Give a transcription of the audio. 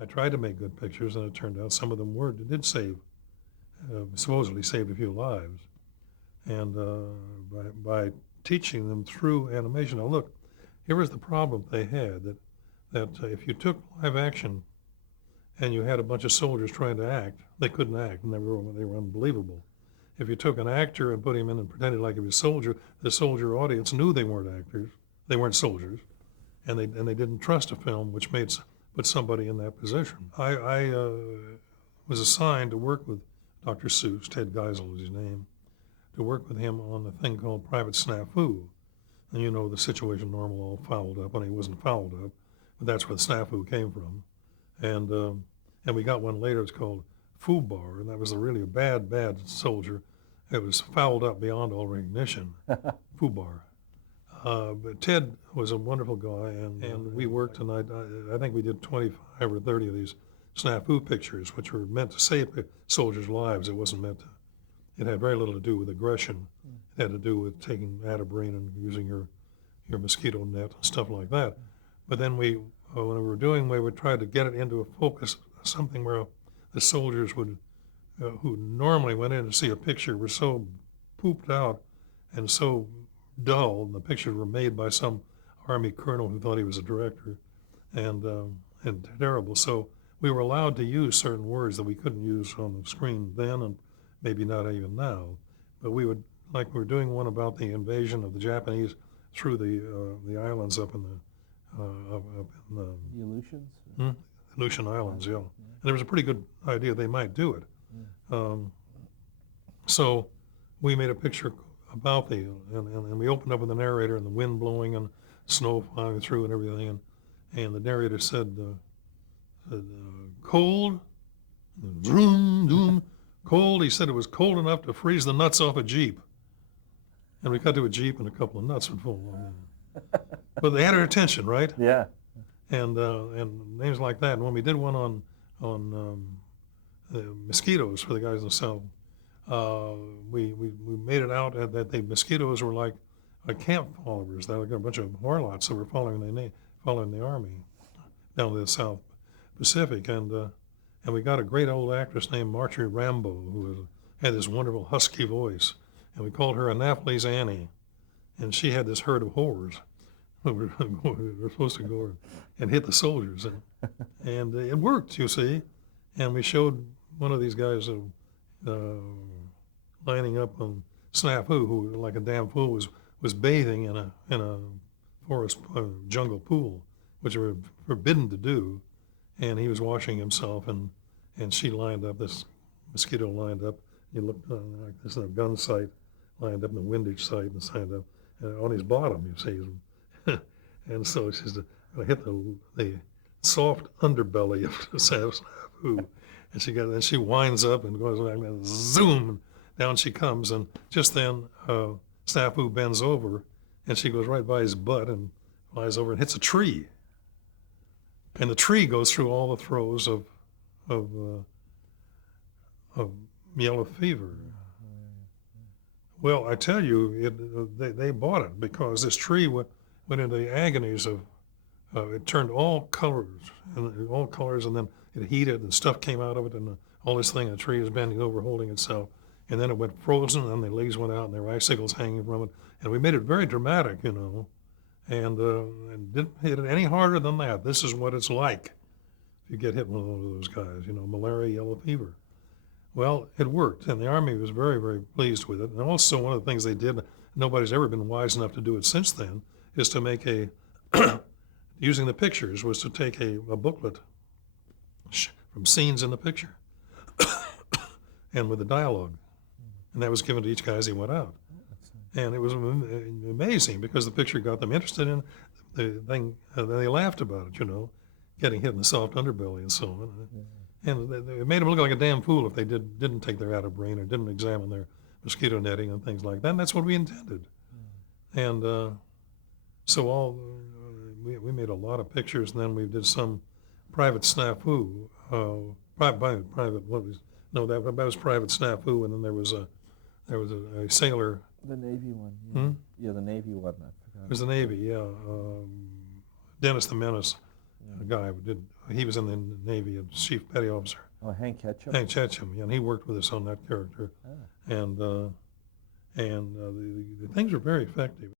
I tried to make good pictures, and it turned out some of them were did save, supposedly saved a few lives. And by teaching them through animation. Now look, here was the problem they had, that if you took live action and you had a bunch of soldiers trying to act, they couldn't act, and they were unbelievable. If you took an actor and put him in and pretended like he was a soldier, the soldier audience knew they weren't actors, they weren't soldiers, and they didn't trust a film which put somebody in that position. I was assigned to work with Dr. Seuss, Ted Geisel was his name, to work with him on a thing called Private Snafu. And you know the situation normal all fouled up, and he wasn't fouled up, but that's where the snafu came from. And we got one later, it's called Fubar, and that was really a bad soldier. It was fouled up beyond all recognition, Fubar. But Ted was a wonderful guy, and we worked, and I think we did 25 or 30 of these snafu pictures, which were meant to save soldiers' lives. It wasn't meant to. It had very little to do with aggression. It had to do with taking atabrine and using your mosquito net and stuff like that. But then when we were doing, we would try to get it into a focus, something where the soldiers would, who normally went in to see a picture, were so pooped out and so dull, and the pictures were made by some Army colonel who thought he was a director, and terrible. So we were allowed to use certain words that we couldn't use on the screen then, and maybe not even now. But we would, like we were doing one about the invasion of the Japanese through the islands up in the The Aleutians? Aleutian Islands, yeah. And there was a pretty good idea they might do it. So we made a picture about and we opened up with the narrator and the wind blowing and snow flying through and everything, and the narrator said, cold, vroom, doom, cold. He said it was cold enough to freeze the nuts off a Jeep. And we got to a Jeep and a couple of nuts would fall on. But they had our attention, right? Yeah. And names like that. And when we did one on mosquitoes for the guys in the South, we made it out that the mosquitoes were like camp followers. They were like a bunch of warlocks that were following the army down to the South Pacific. And we got a great old actress named Marjorie Rambeau who had this wonderful husky voice, and we called her Annapolis Annie. And she had this herd of whores. We were supposed to go and hit the soldiers, and it worked, you see. And we showed one of these guys lining up on Snafu, who, like a damn fool, was bathing in a forest jungle pool, which we were forbidden to do. And he was washing himself, and she lined up, this mosquito lined up. He looked like this in a gun sight, lined up in the windage sight and signed up on his bottom, you see. And so she's going to hit the soft underbelly of the Snafu. And she winds up and goes like that, zoom, and down she comes. And just then, Snafu bends over, and she goes right by his butt and flies over and hits a tree. And the tree goes through all the throes of yellow fever. Well, I tell you, they bought it because this tree went into the agonies of it turned all colors, and then it heated and stuff came out of it, and all this thing, the tree is bending over, holding itself, and then it went frozen, and then the leaves went out, and there were icicles hanging from it, and we made it very dramatic, and didn't hit it any harder than that. This is what it's like if you get hit with one of those guys, malaria, yellow fever. Well, it worked, and the Army was very, very pleased with it. And also one of the things they did, nobody's ever been wise enough to do it since then, is to make using the pictures, was to take a booklet from scenes in the picture and with the dialogue. And that was given to each guy as he went out. And it was amazing because the picture got them interested in the thing, and they laughed about it, getting hit in the soft underbelly and so on. And it made them look like a damn fool if they didn't take their atabrine or didn't examine their mosquito netting and things like that. And that's what we intended. And so we made a lot of pictures, and then we did some private snafu. Private. What was? No, that was private snafu, and then there was a sailor. The Navy one. Yeah, yeah, the Navy one. I forgot. It was the Navy, yeah. Dennis the Menace. a guy who did. He was in the Navy, a chief petty officer. Oh, Hank Ketchum? Hank Ketchum, yeah, and he worked with us on that character, Ah. and the things were very effective.